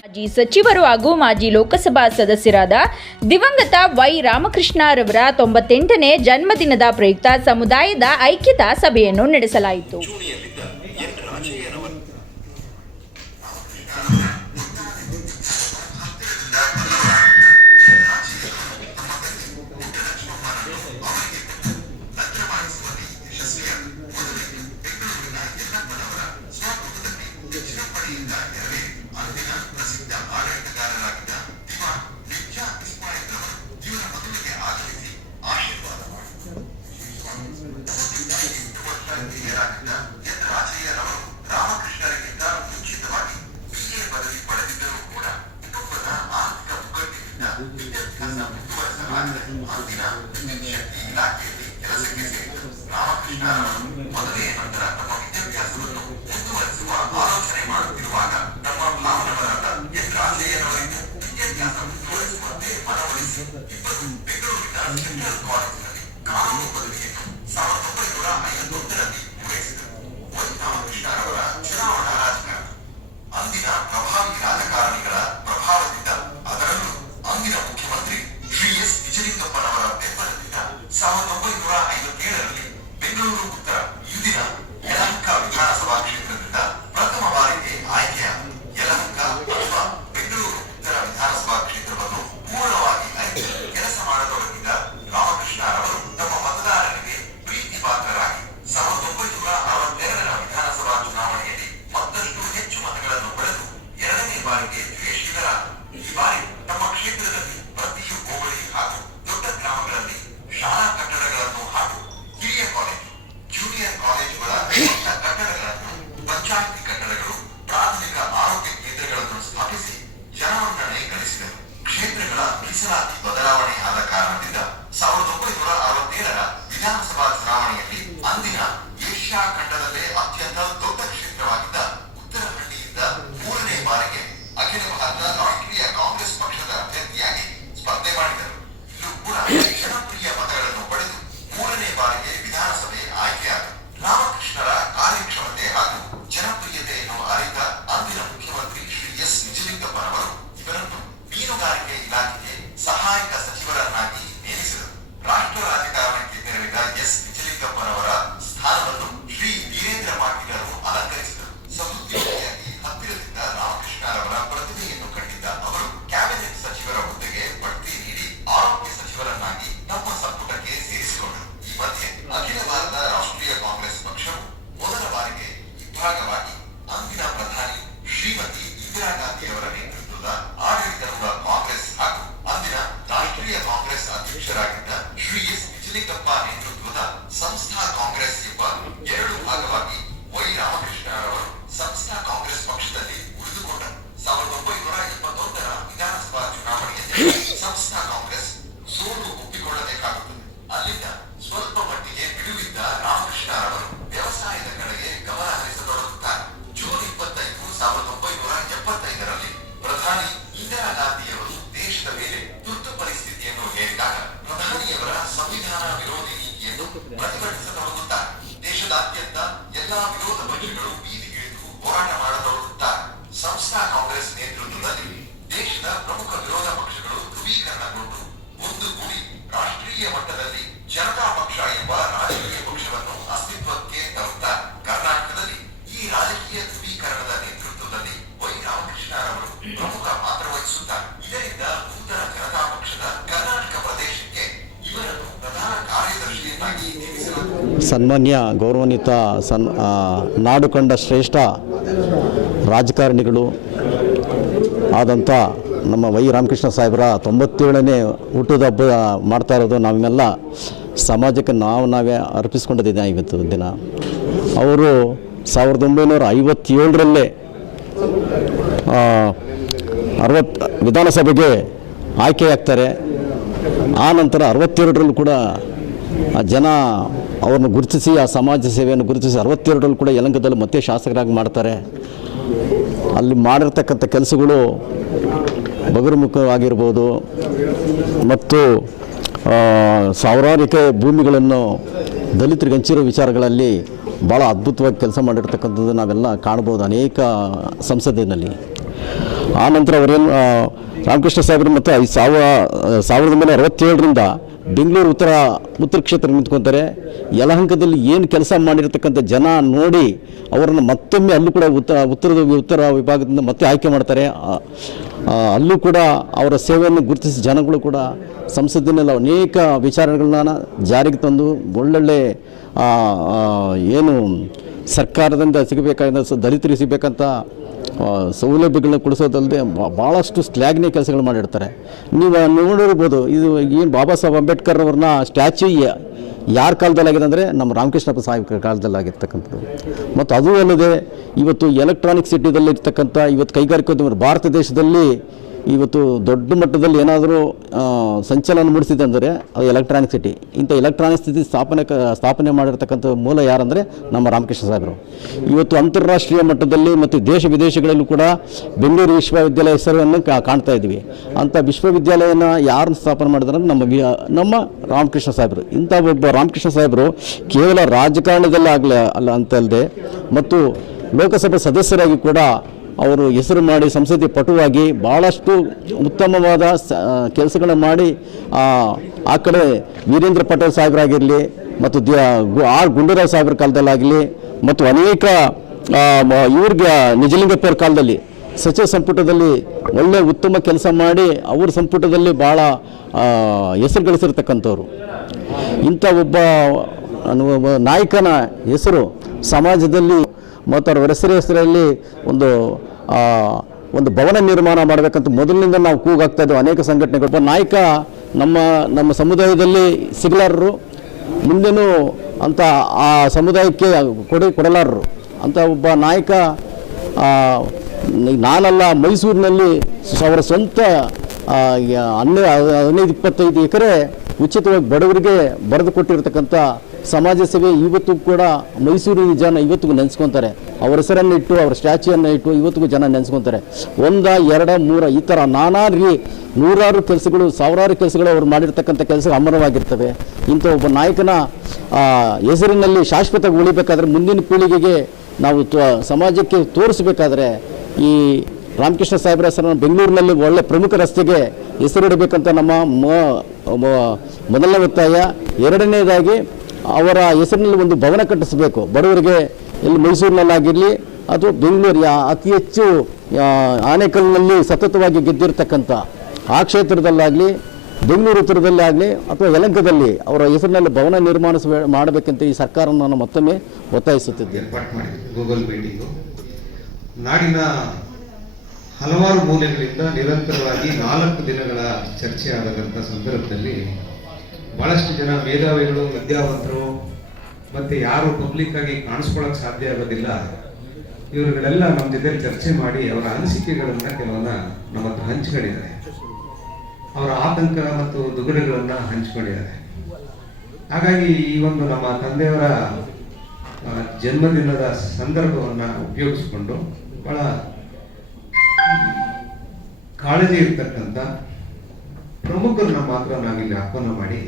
ಮಾಜಿ ಸಚಿವರು ಹಾಗೂ ಮಾಜಿ ಲೋಕಸಭಾ ಸದಸ್ಯರಾದ ದಿವಂಗತ ವೈ ರಾಮಕೃಷ್ಣ ರವರ ತೊಂಬತ್ತೆಂಟನೇ ಜನ್ಮದಿನದ ಪ್ರಯುಕ್ತ ಸಮುದಾಯದ ಐಕ್ಯತಾ ಸಭೆಯನ್ನು ನಡೆಸಲಾಯಿತು. ರಾಮಕೃಷ್ಣರಿಗಿಂತ ಮುಂಚಿತವಾಗಿ ಬಿಎ ಪದವಿ ಪಡೆದಿದ್ದರೂ ಕೂಡ ಕುಟುಂಬದ ಆರ್ಥಿಕ ಮುಗ್ಗಟ್ಟಿನಿಂದ ವಿದ್ಯಾಭ್ಯಾಸ ಮುಂದುವರೆಸಲಾಗದೆ ಅಂದಿನ ಶಕ್ತಿ ಇಲಾಖೆಯಲ್ಲಿ ಕೆಲಸಕ್ಕೆ ಸೇರಿದರು ರಾಮಕೃಷ್ಣರವರು ಮದುವೆಯ ನಂತರ ತಮ್ಮ ವಿದ್ಯಾಭ್ಯಾಸವನ್ನು ಮುಂದುವರೆಸುವ ಆಲೋಚನೆ ಮಾಡುತ್ತಿರುವಾಗ ತಮ್ಮ ಭಾವನವರಾದ ಎನ್ ರಾಜಯ್ಯನವರಿಂದ ವಿದ್ಯಾಭ್ಯಾಸ ಮುಂದುವರೆಸುವಂತೆ ಮನವೊಲಿಸಿ ಇಬ್ಬರು ಬೆಂಗಳೂರಿನ ಸೆಂಟ್ರಲ್ ಕಾಲೇಜಿನಲ್ಲಿ ಕಾನೂನು ಪದವಿಯನ್ನು ಸಾವಿರದ ಒಂಬೈನೂರ ಐವತ್ತೊಂದರಲ್ಲಿ ಪೂರೈಸಿದರು ಈ ಬಾರಿ ತಮ್ಮ ಕ್ಷೇತ್ರದಲ್ಲಿ ಪ್ರತಿ ಹೋಬಳಿ ದೊಡ್ಡ ಗ್ರಾಮಗಳಲ್ಲಿ ಶಾಲಾ ಕಟ್ಟಡಗಳನ್ನು ಹಾಗೂ ಹಿರಿಯ ಕಾಲೇಜು ಜೂನಿಯರ್ ಕಾಲೇಜುಗಳ ಕಟ್ಟಡಗಳನ್ನು, ಪಂಚಾಯಿತಿ ಕಟ್ಟಡಗಳು, ಪ್ರಾಥಮಿಕ ಆರೋಗ್ಯ ಕೇಂದ್ರಗಳನ್ನು ಸ್ಥಾಪಿಸಿ ಜನಮನ್ನಣೆ ಗಳಿಸಿದರು ಕ್ಷೇತ್ರಗಳ ಮೀಸಲಾತಿ ಸನ್ಮಾನ್ಯ, ಗೌರವಾನ್ವಿತ ಸನ್ ನಾಡು ಕಂಡ ಶ್ರೇಷ್ಠ ರಾಜಕಾರಣಿಗಳು ಆದಂಥ ನಮ್ಮ ವೈ ರಾಮಕೃಷ್ಣ ಸಾಹೇಬರ ತೊಂಬತ್ತೇಳನೇ ಹುಟ್ಟದ ಹಬ್ಬ ಮಾಡ್ತಾ ಇರೋದು ನಾವೆಲ್ಲ ಸಮಾಜಕ್ಕೆ ನಾವು ನಾವೇ ಅರ್ಪಿಸ್ಕೊಂಡಿದ್ದೆ ಇವತ್ತು ದಿನ. ಅವರು ಸಾವಿರದ ಒಂಬೈನೂರ ಐವತ್ತೇಳರಲ್ಲೇ ಅರವತ್ತು, ವಿಧಾನಸಭೆಗೆ ಆಯ್ಕೆಯಾಗ್ತಾರೆ. ಆ ನಂತರ ಅರವತ್ತೆರಡರಲ್ಲೂ ಕೂಡ ಜನ ಅವ್ರನ್ನ ಗುರುತಿಸಿ, ಆ ಸಮಾಜ ಸೇವೆಯನ್ನು ಗುರುತಿಸಿ ಅರವತ್ತೆರಡರಲ್ಲಿ ಕೂಡ ಯಲಂಕದಲ್ಲಿ ಮತ್ತೆ ಶಾಸಕರಾಗಿ ಮಾಡ್ತಾರೆ. ಅಲ್ಲಿ ಮಾಡಿರ್ತಕ್ಕಂಥ ಕೆಲಸಗಳು ಬಗರ್ಮುಖವಾಗಿರ್ಬೋದು ಮತ್ತು ಸಾವಿರಾರು ಎಕರೆ ಭೂಮಿಗಳನ್ನು ದಲಿತರಿಗೆ ಹಂಚಿರೋ ವಿಚಾರಗಳಲ್ಲಿ ಭಾಳ ಅದ್ಭುತವಾಗಿ ಕೆಲಸ ಮಾಡಿರ್ತಕ್ಕಂಥದ್ದು ನಾವೆಲ್ಲ ಕಾಣ್ಬೋದು ಅನೇಕ ಸಂಸದಿನಲ್ಲಿ ಆನಂತರ ನಂತರ ಅವರೇನು ರಾಮಕೃಷ್ಣ ಸಾಹೇಬರು ಮತ್ತು ಐದು ಸಾವಿರ, ಸಾವಿರದ ಒಂಬೈನೂರ ಅರವತ್ತೇಳರಿಂದ ಬೆಂಗಳೂರು ಉತ್ತರ ಉತ್ತರ ಕ್ಷೇತ್ರ ನಿಂತ್ಕೊತಾರೆ. ಯಲಹಂಕದಲ್ಲಿ ಏನು ಕೆಲಸ ಮಾಡಿರ್ತಕ್ಕಂಥ ಜನ ನೋಡಿ ಅವರನ್ನು ಮತ್ತೊಮ್ಮೆ ಅಲ್ಲೂ ಕೂಡ ಉತ್ತರ ಉತ್ತರದ ಉತ್ತರ ವಿಭಾಗದಿಂದ ಮತ್ತೆ ಆಯ್ಕೆ ಮಾಡ್ತಾರೆ. ಅಲ್ಲೂ ಕೂಡ ಅವರ ಸೇವೆಯನ್ನು ಗುರುತಿಸಿ ಜನಗಳು ಕೂಡ ಸಂಸತ್ತಿನಲ್ಲಿ ಅನೇಕ ವಿಚಾರಗಳನ್ನ ಜಾರಿಗೆ ತಂದು ಒಳ್ಳೊಳ್ಳೆ ಏನು ಸರ್ಕಾರದಿಂದ ಸಿಗಬೇಕಾದ ದಲಿತರಿಗೆ ಸಿಗಬೇಕಂತ ಸೌಲಭ್ಯಗಳನ್ನ ಕೊಡಿಸೋದಲ್ಲದೆ ಭಾಳಷ್ಟು ಸ್ಲ್ಯಾಗ್ನೇ ಕೆಲಸಗಳು ಮಾಡಿರ್ತಾರೆ. ನೀವು ನೋಡಿರ್ಬೋದು. ಇದು ಏನು ಬಾಬಾ ಸಾಹೇಬ್ ಅಂಬೇಡ್ಕರ್ ಅವ್ರನ್ನ ಸ್ಟ್ಯಾಚ್ಯೂ ಯಾರ ಕಾಲದಲ್ಲಾಗಿದೆ ಅಂದರೆ ನಮ್ಮ ರಾಮಕೃಷ್ಣಪ್ಪ ಸಾಹೇಬ್ ಕಾಲದಲ್ಲಾಗಿರ್ತಕ್ಕಂಥದ್ದು. ಮತ್ತು ಅದೂ ಅಲ್ಲದೆ ಇವತ್ತು ಎಲೆಕ್ಟ್ರಾನಿಕ್ ಸಿಟಿದಲ್ಲಿರ್ತಕ್ಕಂಥ ಇವತ್ತು ಕೈಗಾರಿಕೋದ್ಯಮ ಭಾರತ ದೇಶದಲ್ಲಿ ಇವತ್ತು ದೊಡ್ಡ ಮಟ್ಟದಲ್ಲಿ ಏನಾದರೂ ಸಂಚಲನ ಮೂಡಿಸಿದೆ ಅಂದರೆ ಅದು ಎಲೆಕ್ಟ್ರಾನಿಕ್ ಸಿಟಿ ಇಂಥ ಎಲೆಕ್ಟ್ರಾನಿಕ್ ಸಿಟಿ ಸ್ಥಾಪನೆ ಸ್ಥಾಪನೆ ಮಾಡಿರ್ತಕ್ಕಂಥ ಮೂಲ ಯಾರಂದರೆ ನಮ್ಮ ರಾಮಕೃಷ್ಣ ಸಾಹೇಬರು. ಇವತ್ತು ಅಂತಾರಾಷ್ಟ್ರೀಯ ಮಟ್ಟದಲ್ಲಿ ಮತ್ತು ದೇಶ ವಿದೇಶಗಳಲ್ಲೂ ಕೂಡ ಬೆಂಗಳೂರು ವಿಶ್ವವಿದ್ಯಾಲಯ ಹೆಸರನ್ನು ಕಾಣ್ತಾ ಇದ್ದೀವಿ. ಅಂಥ ವಿಶ್ವವಿದ್ಯಾಲಯನ ಯಾರನ್ನು ಸ್ಥಾಪನೆ ಮಾಡಿದ್ರೆ ನಮ್ಮ ನಮ್ಮ ರಾಮಕೃಷ್ಣ ಸಾಹೇಬರು. ಇಂಥ ಒಬ್ಬ ರಾಮಕೃಷ್ಣ ಸಾಹೇಬರು ಕೇವಲ ರಾಜಕಾರಣದಲ್ಲೇ ಆಗಲಿ ಅಲ್ಲ ಅಂತಲ್ಲದೆ, ಮತ್ತು ಲೋಕಸಭೆ ಸದಸ್ಯರಾಗಿ ಕೂಡ ಅವರು ಹೆಸರು ಮಾಡಿ ಸಂಸದೀಯ ಪಟುವಾಗಿ ಭಾಳಷ್ಟು ಉತ್ತಮವಾದ ಕೆಲಸಗಳನ್ನು ಮಾಡಿ ಆ, ಕಡೆ ವೀರೇಂದ್ರ ಪಟೇಲ್ ಸಾಹೇಬರಾಗಿರಲಿ ಮತ್ತು ಆರ್ ಗುಂಡೂರಾವ್ ಸಾಹೇಬ್ರ ಕಾಲದಲ್ಲಾಗಲಿ ಮತ್ತು ಅನೇಕ ಇವ್ರಿಗೆ ನಿಜಲಿಂಗಪ್ಪವ್ರ ಕಾಲದಲ್ಲಿ ಸಚಿವ ಸಂಪುಟದಲ್ಲಿ ಒಳ್ಳೆಯ ಉತ್ತಮ ಕೆಲಸ ಮಾಡಿ ಅವ್ರ ಸಂಪುಟದಲ್ಲಿ ಭಾಳ ಹೆಸರು ಗಳಿಸಿರ್ತಕ್ಕಂಥವ್ರು. ಇಂಥ ಒಬ್ಬ ನಾಯಕನ ಹೆಸರು ಸಮಾಜದಲ್ಲಿ ಮತ್ತು ಅವರ ಹೆಸರು ಹೆಸರಲ್ಲಿ ಒಂದು ಒಂದು ಭವನ ನಿರ್ಮಾಣ ಮಾಡಬೇಕಂತ ಮೊದಲಿನಿಂದ ನಾವು ಕೂಗಾಗ್ತಾ ಇದ್ದೇವೆ. ಅನೇಕ ಸಂಘಟನೆಗಳು. ಒಬ್ಬ ನಾಯಕ ನಮ್ಮ ನಮ್ಮ ಸಮುದಾಯದಲ್ಲಿ ಸಿಗಲಾರರು. ಮುಂದೆನೂ ಅಂತ ಆ ಸಮುದಾಯಕ್ಕೆ ಕೊಡಿ, ಕೊಡಲಾರರು. ಅಂತ ಒಬ್ಬ ನಾಯಕ ನಾನಲ್ಲ, ಮೈಸೂರಿನಲ್ಲಿ ಅವರ ಸ್ವಂತ ಹನ್ನೆ, ಹದಿನೈದು, ಇಪ್ಪತ್ತೈದು ಎಕರೆ ಉಚಿತವಾಗಿ ಬಡವರಿಗೆ ಬರೆದು ಕೊಟ್ಟಿರ್ತಕ್ಕಂಥ ಸಮಾಜ ಸೇವೆ ಇವತ್ತು ಕೂಡ ಮೈಸೂರಿನ ಜನ ಇವತ್ತಿಗೂ ನೆನೆಸ್ಕೊತಾರೆ. ಅವ್ರ ಹೆಸರನ್ನು ಇಟ್ಟು, ಅವ್ರ ಸ್ಟ್ಯಾಚ್ಯೂಯನ್ನು ಇಟ್ಟು ಇವತ್ತಿಗೂ ಜನ ನೆನೆಸ್ಕೊತಾರೆ. ಒಂದ, ಎರಡ, ಮೂರ, ಈ ಥರ ನಾನಾ ರೀ ನೂರಾರು ಕೆಲಸಗಳು, ಸಾವಿರಾರು ಕೆಲಸಗಳು ಅವ್ರು ಮಾಡಿರ್ತಕ್ಕಂಥ ಕೆಲಸ ಅಮರವಾಗಿರ್ತವೆ. ಇಂಥ ಒಬ್ಬ ನಾಯಕನ ಹೆಸರಿನಲ್ಲಿ ಶಾಶ್ವತವಾಗಿ ಉಳಿಬೇಕಾದ್ರೆ ಮುಂದಿನ ಪೀಳಿಗೆಗೆ ನಾವು ಸಮಾಜಕ್ಕೆ ತೋರಿಸಬೇಕಾದ್ರೆ ಈ ರಾಮಕೃಷ್ಣ ಸಾಹೇಬ್ರ ಹೆಸರನ್ನು ಬೆಂಗಳೂರಿನಲ್ಲಿ ಒಳ್ಳೆ ಪ್ರಮುಖ ರಸ್ತೆಗೆ ಹೆಸರಿಡಬೇಕಂತ ನಮ್ಮ ಮೊದಲನೇ ಒತ್ತಾಯ. ಎರಡನೇದಾಗಿ ಅವರ ಹೆಸರಿನಲ್ಲಿ ಒಂದು ಭವನ ಕಟ್ಟಿಸಬೇಕು. ಬಡವರಿಗೆ ಇಲ್ಲಿ ಮೈಸೂರಿನಲ್ಲಾಗಿರಲಿ ಅಥವಾ ಬೆಂಗಳೂರು ಅತಿ ಹೆಚ್ಚು ಆನೆಕಲ್ಲಿನಲ್ಲಿ ಸತತವಾಗಿ ಗೆದ್ದಿರತಕ್ಕಂಥ ಆ ಕ್ಷೇತ್ರದಲ್ಲಾಗಲಿ, ಬೆಂಗಳೂರು ಉತ್ತರದಲ್ಲಾಗಲಿ ಅಥವಾ ಯಲಂಕದಲ್ಲಿ ಅವರ ಹೆಸರಿನಲ್ಲಿ ಭವನ ನಿರ್ಮಾಣ ಮಾಡಬೇಕಂತ ಈ ಸರ್ಕಾರವನ್ನು ನಾನು ಮತ್ತೊಮ್ಮೆ ಒತ್ತಾಯಿಸುತ್ತಿದ್ದೇನೆ. Google meeting. ನಾಡಿನ ಹಲವಾರು ಮೂಲೆಗಳಿಂದ ನಿರಂತರವಾಗಿ ನಾಲ್ಕು ದಿನಗಳ ಚರ್ಚೆ ಆಗದಂಥ ಸಂದರ್ಭದಲ್ಲಿ ಬಹಳಷ್ಟು ಜನ ಮೇಧಾವಿಗಳು, ವಿದ್ಯಾವಂತರು, ಮತ್ತೆ ಯಾರು ಪಬ್ಲಿಕ್ ಆಗಿ ಕಾಣಿಸ್ಕೊಳಕ್ ಸಾಧ್ಯ ಆಗೋದಿಲ್ಲ. ಇವರುಗಳೆಲ್ಲ ನಮ್ಮ ಜೊತೆ ಚರ್ಚೆ ಮಾಡಿ ಅವರ ಅನಿಸಿಕೆಗಳನ್ನ ಕೆಲವನ್ನ ನಮ್ಮ ಹತ್ರ ಹಂಚ್ಕೊಂಡಿದ್ದಾರೆ. ಅವರ ಆತಂಕ ಮತ್ತು ದುಗುಡಗಳನ್ನ ಹಂಚ್ಕೊಂಡಿದ್ದಾರೆ. ಹಾಗಾಗಿ ಈ ಒಂದು ನಮ್ಮ ತಂದೆಯವರ ಜನ್ಮದಿನದ ಸಂದರ್ಭವನ್ನ ಉಪಯೋಗಿಸಿಕೊಂಡು ಬಹಳ ಕಾಳಜಿ ಇರ್ತಕ್ಕಂಥ ಪ್ರಮುಖರನ್ನ ಮಾತ್ರ ನಾವಿಲ್ಲಿ ಆಹ್ವಾನ ಮಾಡಿ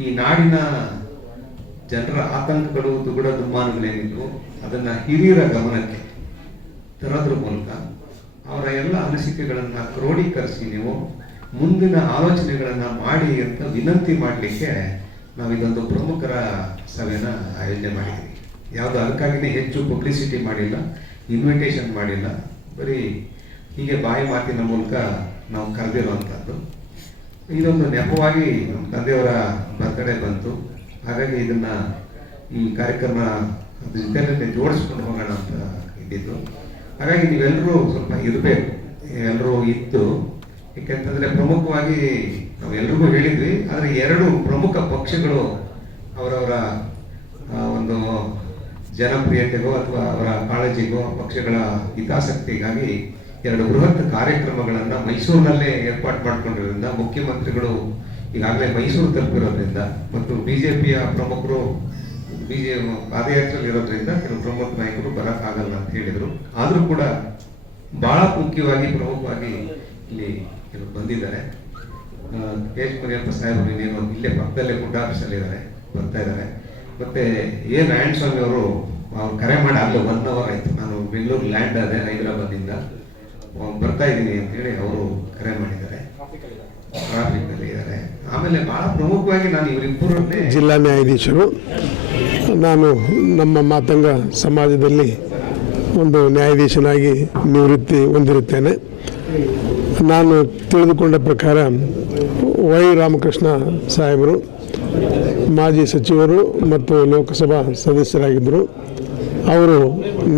ಈ ನಾಡಿನ ಜನರ ಆತಂಕಗಳು, ದುಗುಡ ದುಮ್ಮಾನಗಳೇನಿತ್ತು ಅದನ್ನ ಹಿರಿಯರ ಗಮನಕ್ಕೆ ತರೋದ್ರ ಮೂಲಕ ಅವರ ಎಲ್ಲ ಅನಿಸಿಕೆಗಳನ್ನ ಕ್ರೋಢೀಕರಿಸಿ ನೀವು ಮುಂದಿನ ಆಲೋಚನೆಗಳನ್ನ ಮಾಡಿ ಅಂತ ವಿನಂತಿ ಮಾಡಲಿಕ್ಕೆ ನಾವು ಇದೊಂದು ಪ್ರಮುಖರ ಸಭೆನ ಆಯೋಜನೆ ಮಾಡಿದ್ದೀವಿ. ಯಾವುದು ಅದಕ್ಕಾಗಿನೇ ಹೆಚ್ಚು ಪಬ್ಲಿಸಿಟಿ ಮಾಡಿಲ್ಲ ಇನ್ವಿಟೇಷನ್ ಮಾಡಿಲ್ಲ, ಬರೀ ಹೀಗೆ ಬಾಯಿ ಮಾತಿನ ಮೂಲಕ ನಾವು ಕರೆದಿರುವಂಥದ್ದು ಇದೊಂದು ನೆಪವಾಗಿ ನಮ್ಮ ತಂದೆಯವರ ಬರ್ತಡೇ ಬಂತು. ಹಾಗಾಗಿ ಇದನ್ನ ಈ ಕಾರ್ಯಕ್ರಮ ಜೊತೆಯಲ್ಲಿ ಜೋಡಿಸ್ಕೊಂಡು ಹೋಗೋಣ ಅಂತ ಇದ್ದಿದ್ದು. ಹಾಗಾಗಿ ನೀವೆಲ್ಲರೂ ಸ್ವಲ್ಪ ಇರಬೇಕು. ಎಲ್ಲರೂ ಇತ್ತು ಯಾಕೆಂತಂದ್ರೆ ಪ್ರಮುಖವಾಗಿ ನಾವೆಲ್ರಿಗೂ ಹೇಳಿದ್ವಿ, ಆದರೆ ಎರಡು ಪ್ರಮುಖ ಪಕ್ಷಗಳು ಅವರವರ ಒಂದು ಜನಪ್ರಿಯತೆಗೋ ಅಥವಾ ಅವರ ಕಾಳಜಿಗೋ ಪಕ್ಷಗಳ ಹಿತಾಸಕ್ತಿಗಾಗಿ ಎರಡು ಬೃಹತ್ ಕಾರ್ಯಕ್ರಮಗಳನ್ನು ಮೈಸೂರಿನಲ್ಲೇ ಏರ್ಪಾಡು ಮಾಡಿಕೊಂಡಿರೋದ್ರಿಂದ ಮುಖ್ಯಮಂತ್ರಿಗಳು ಈಗಾಗಲೇ ಮೈಸೂರು ತಲುಪಿರೋದ್ರಿಂದ ಮತ್ತು ಬಿಜೆಪಿಯ ಪ್ರಮುಖರು ಬಿಜೆ ಪಾದಯಾತ್ರೆಯಲ್ಲಿ ಇರೋದ್ರಿಂದ ಕೆಲವು ಪ್ರಮುಖ ನಾಯಕರು ಬರೋಕ್ಕಾಗಲ್ಲ ಅಂತ ಹೇಳಿದರು. ಆದರೂ ಕೂಡ ಬಹಳ ಮುಖ್ಯವಾಗಿ ಪ್ರಮುಖವಾಗಿ ಇಲ್ಲಿ ಕೆಲವು ಬಂದಿದ್ದಾರೆ. ಎಚ್ ಮುನಿಯಪ್ಪ ಸಾಹೇಬರು ಇನ್ನೇನು ಇಲ್ಲೇ ಪಕ್ಕದಲ್ಲೇ ಫುಡ್ ಆಫೀಸಲ್ಲಿ ಇದ್ದಾರೆ ಬರ್ತಾ ಇದ್ದಾರೆ. ಮತ್ತೆ ಎ ನಾರಾಯಣ ಸ್ವಾಮಿ ಅವರು, ಅವ್ರು ಕರೆ ಮಾಡಿ ಆಗಲೇ ಒನ್ ಅವರ್ ಆಯ್ತು. ನಾನು ಬೆಂಗಳೂರು ಲ್ಯಾಂಡ್ ಆದೆ ಹೈದರಾಬಾದಿಂದ ಬರ್ತಾ ಇದ್ದೀನಿ ಅಂತೇಳಿ ಅವರು ಕರೆ ಮಾಡಿದ್ದಾರೆ. ಟ್ರಾಫಿಕ್ನಲ್ಲಿ ಇದ್ದಾರೆ. ಆಮೇಲೆ ಬಹಳ ಪ್ರಮುಖವಾಗಿ ನಾನು ಇವರಿಬ್ಬರನ್ನೇ ಜಿಲ್ಲಾ ನ್ಯಾಯಾಧೀಶರು, ನಾನು ನಮ್ಮ ಮಾತಂಗ ಸಮಾಜದಲ್ಲಿ ಒಂದು ನ್ಯಾಯಾಧೀಶನಾಗಿ ನಿವೃತ್ತಿ ಹೊಂದಿರುತ್ತೇನೆ. ನಾನು ತಿಳಿದುಕೊಂಡ ಪ್ರಕಾರ ವೈ ರಾಮಕೃಷ್ಣ ಸಾಹೇಬರು, ಮಾಜಿ ಸಚಿವರು ಮತ್ತು ಲೋಕಸಭಾ ಸದಸ್ಯರಾಗಿದ್ದರು. ಅವರು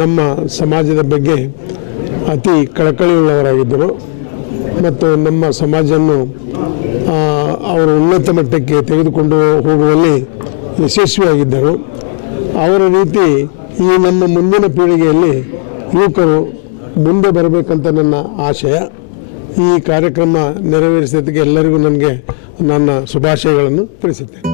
ನಮ್ಮ ಸಮಾಜದ ಬಗ್ಗೆ ಅತಿ ಕಳಕಳಿಯುಳ್ಳವರಾಗಿದ್ದರು. ಮತ್ತು ನಮ್ಮ ಸಮಾಜವನ್ನು ಅವರು ಉನ್ನತ ಮಟ್ಟಕ್ಕೆ ತೆಗೆದುಕೊಂಡು ಹೋಗುವಲ್ಲಿ ಯಶಸ್ವಿಯಾಗಿದ್ದರು. ಅವರ ರೀತಿ ಈ ನಮ್ಮ ಮುಂದಿನ ಪೀಳಿಗೆಯಲ್ಲಿ ಯುವಕರು ಮುಂದೆ ಬರಬೇಕಂತ ನನ್ನ ಆಶಯ. ಈ ಕಾರ್ಯಕ್ರಮ ನೆರವೇರಿಸಿದ್ದಕ್ಕೆ ಎಲ್ಲರಿಗೂ ನನಗೆ ನನ್ನ ಶುಭಾಶಯಗಳನ್ನು ತಿಳಿಸುತ್ತೇನೆ.